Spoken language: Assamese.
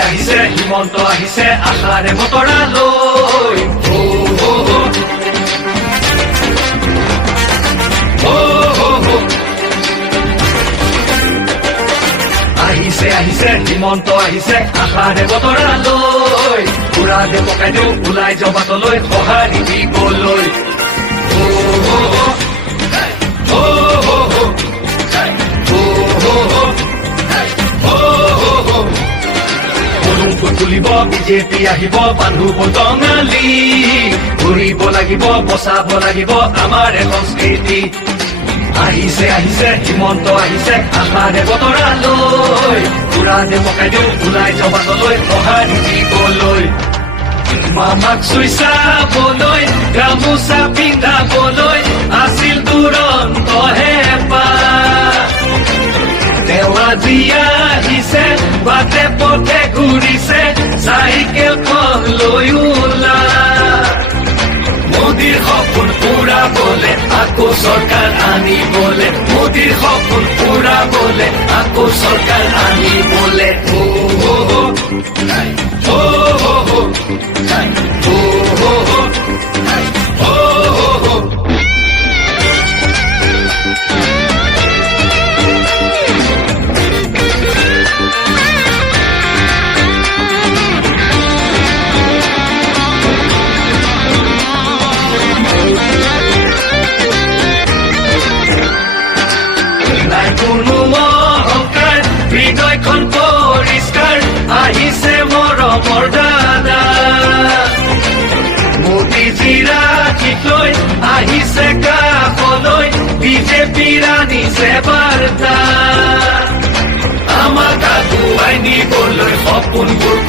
আহিছে হিমন্ত আহিছে আশাৰে বতৰা লৈ আহিছে হিমন্ত আহিছে আশাৰে বতৰা লৈ পুৰা দে পকাই দিওঁ ওলাই যাওঁ বাটলৈ সঁহাৰি দিবলৈ তুলিব বিজেপি আহিব বান্ধু বটঙালী ঘূৰিব লাগিব বচাব লাগিব আমাৰ সংস্কৃতি আহিছে আহিছে হিমন্ত আহিছে আশাৰে বতৰা লৈ পুৰা দে পকাই দিওঁ ওলাই যাওঁ বাটলৈ সঁহাৰি দিবলৈ মামাক চুই চাবলৈ গামোচা পিন্ধাবলৈ আছিল দুৰন্ত হেঁপাহ তেওঁ আজি আহিছে বাটে পথে ঘূৰিছে চাইকেলখন লৈ ওলা মোদীৰ সপোন পুৰাবলে আকৌ চৰকাৰ আনিবলে মোদীৰ সপোন পুৰাবলে আকৌ চৰকাৰ আনিবলে হৃদয়খন পৰিষ্কাৰ আহিছে মৰমৰ দাদা মোদীজীৰ আশীষ লৈ আহিছে কাষলৈ বিজেপিৰ আনিছে বাৰ্তা আমাক আগুৱাই নিবলৈ সপোনবোৰ